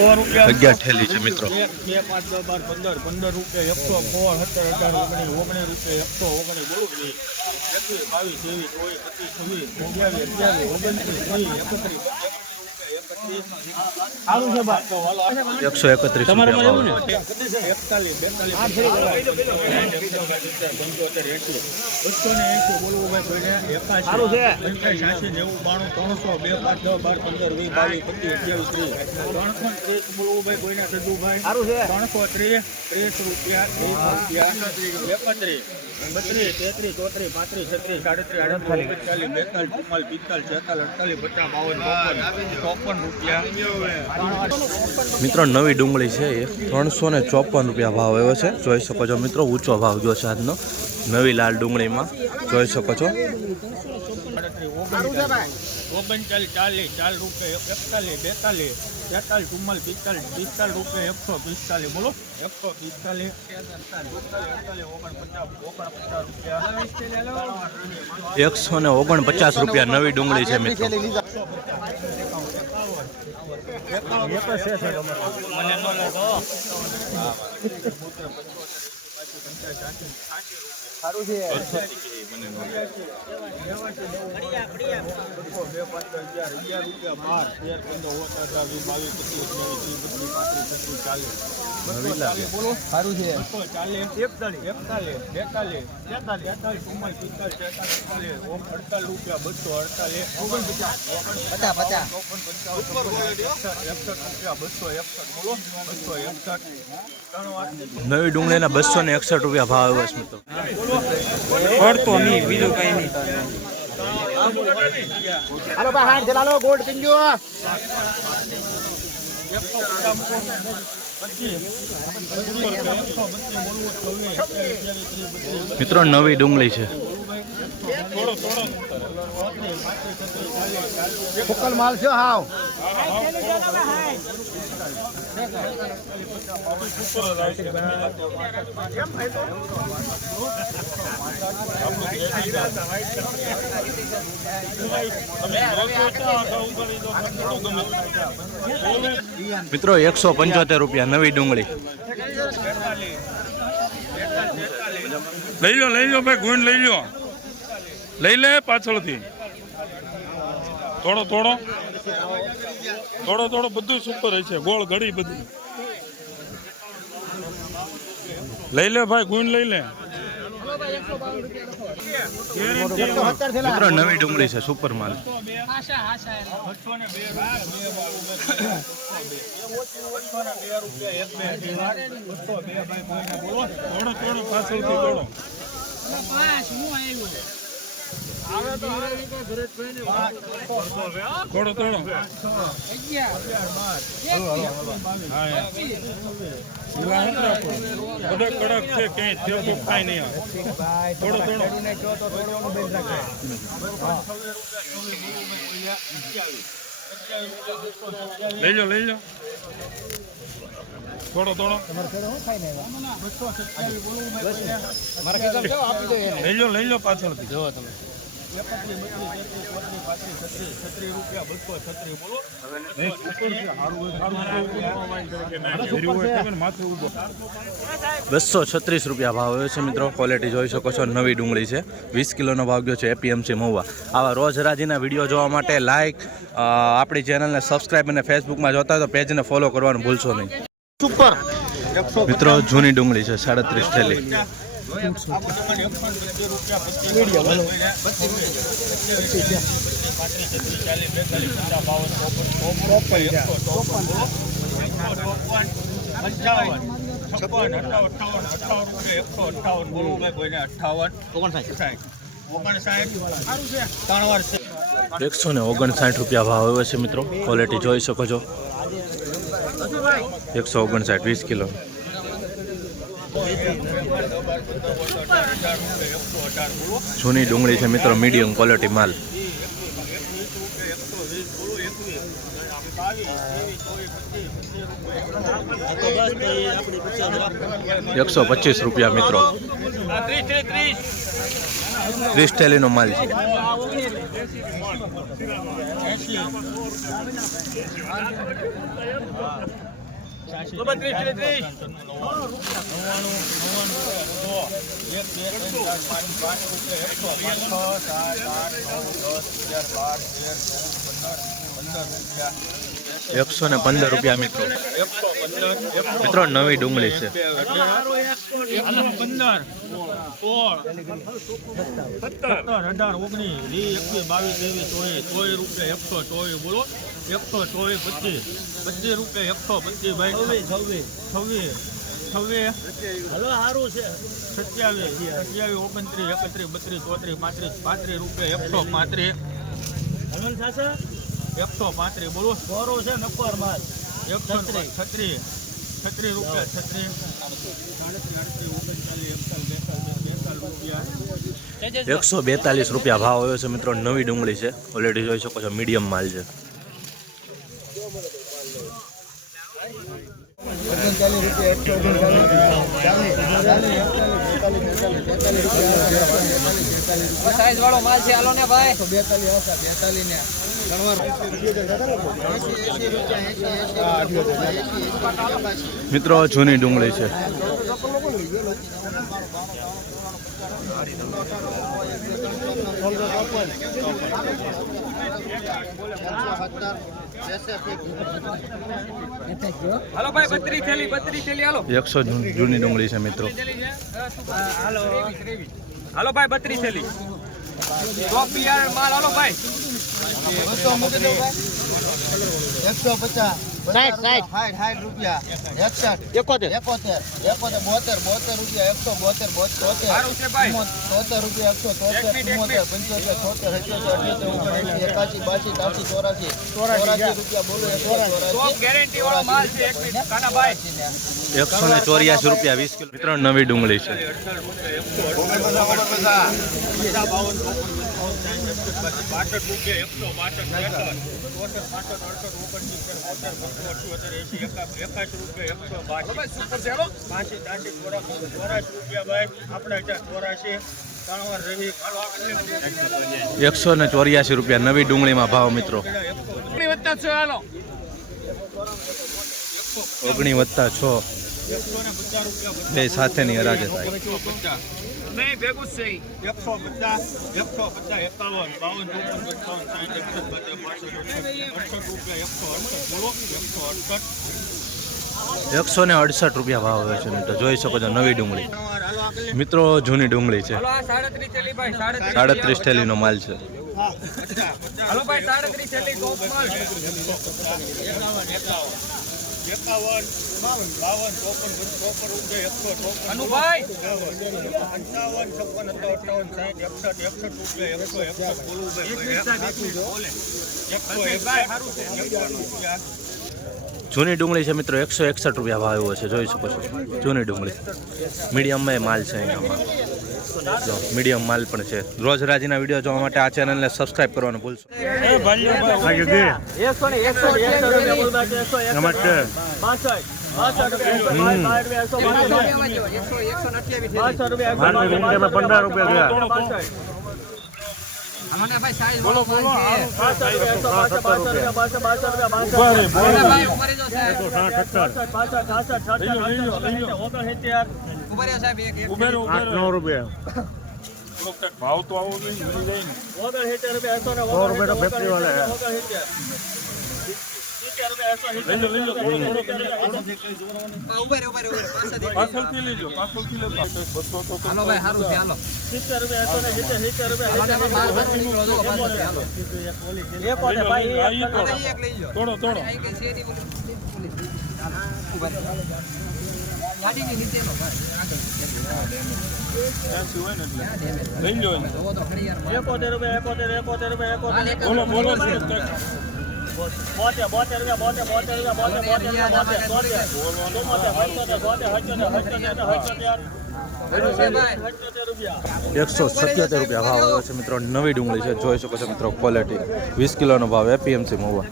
11 થેલી છે મિત્રો। 2, 5, 10, 12, 15 રૂપિયા 100, 17, 18, 19 રૂપિયા 119 મિત્રો નવી ડુંગળી છે એ 354 રૂપિયા ભાવ આવ્યો છે। જોઈ શકો છો મિત્રો, ઊંચો ભાવ જો છે આજનો નવી લાલ ડુંગળીમાં, જોઈ શકો છો। 39, 40, 40 રૂપિયા 41, 42, 43, 44, 45, 45 રૂપિયા 145 બોલો 145, 149 રૂપિયા નવી ડુંગળી છે મિત્રો। સારું છે નવી ડુંગળીના 261 રૂપિયા ભાવ આવ્યો છે મિત્રો। પડતો નહીં, બીજું કઈ નહીં। હાલો બહાર ચલાલો ગોળ પિંજો મિત્રો નવી ડુંગળી છે। ફોકલ માલ છે હાવ મિત્રો 175 રૂપિયા નવી ડુંગળી। લઈ લો ભાઈ, ગુણ લઈ લો, લઈ લે પાછળથી થોડો બધું સુપર છે, ગોળ ઘડી બધી લઈ લે ભાઈ, ગુણ લઈ લે। મિત્રો નવી ડુંગળી છે, સુપર માલ। કડક છે, કઈ ખાય નહીં। લઈ લો થોડો લઈ લો પાછળથી જોવો તમે। ₹236 રૂપિયા ભાવ આવ્યો છે મિત્રો। ક્વોલિટી જોઈ શકો છો, નવી ડુંગળી છે, 20 કિલોનો ભાવ ગયો છે એપીએમસી મહુવા। આવા રોજ હરાજીના વિડીયો જોવા માટે લાઈક, આપણી ચેનલને સબસ્ક્રાઈબ અને ફેસબુકમાં જોતા હોય તો પેજને ફોલો કરવાનું ભૂલશો નહીં। સુપર મિત્રો જૂની ડુંગળી છે, 37 થેલી। ₹159 રૂપિયા ભાવ આવ્યો છે મિત્રો। ક્વોલિટી જોઈ શકો છો, 159, 20 કિલો। જૂની ડુંગળી છે મિત્રો, મીડિયમ ક્વોલિટી માલ। 125 રૂપિયા મિત્રો। 30 થેલીનો માલ છે। ₹115 મિત્રો. મિત્રો નવી ડુંગળી છે. 15 16 બોલો 124 25 રૂપિયા 125 ભાઈ 26 હલો સારું છે 27 29 31 32 33 રૂપિયા 135 બોલો સોરો છે નક્કર માલ 36 રૂપિયા 142 રૂપિયા ભાવ આવ્યો છે મિત્રો. નવી ડુંગળી છે, ઓલરેડી જોઈ શકો છો મીડિયમ માલ છે. સાઈઝ વાળો માલ છે હાલો ને ભાઈ. મિત્રો જૂની ડુંગળી છે. હાલો ભાઈ 32 થેલી હાલો. 100 જૂની ડુંગળી છે મિત્રો. હાલો ભાઈ 32 થેલી. ટોપ બિયારણ માલ હાલો ભાઈ. 150 રૂપિયા 71 રૂપિયા 172 સારું છે ભાઈ. 73 રૂપિયા 173 બોલો ટોપ ગેરંટી વાળો માલ છે એક મિનિટ કાના ભાઈ. 184 રૂપિયા 20 કિલો. મિત્રો નવી ડુંગળી છે. ₹184 નવી ડુંગળીમાં ભાવ મિત્રો. 19+6 બે સાથેની હરાજે થાય. નહીં ભેગું જ છે. 168 રૂપિયા ભાવ આવે છે મિત્રો. જોઈ શકો છો નવી ડુંગળી. મિત્રો જૂની ડુંગળી છે. હાલો આ 37 થેલી ભાઈ 37 થેલીનો માલ છે. હાલો ભાઈ 37 થેલી ટોપ માલ. 51 અનુભાઈ 51 જૂની ડુંગળી છે મિત્રો. 161 રૂપિયા ભાવ આવ્યો છે. જોઈ શકો છો જૂની ડુંગળી. મીડિયમમાં માલ છે એનામાં. જો મીડિયમ માલ પણ છે. રોજ રાજીના વિડીયો જોવા માટે આ ચેનલને સબસ્ક્રાઇબ કરવાનું ભૂલશો. અમને ભાઈ સાઈઝ બોલો બોલો. ભાવ તો આવો નહીં ફેક્ટરી વાળા પાછળથી લેજો હાલો ભાઈ સારું છે હાલો. 70 તોડો ગાડીની નીચેનો ભાઈ લઈ લો. 71 રૂપિયા બોલો બોલો. 177 રૂપિયા ભાવ આવ્યો છે મિત્રો. નવી ડુંગળી છે. જોઈ શકો છો મિત્રો ક્વોલિટી. 20 કિલોનો ભાવ એપીએમસી મહુવા.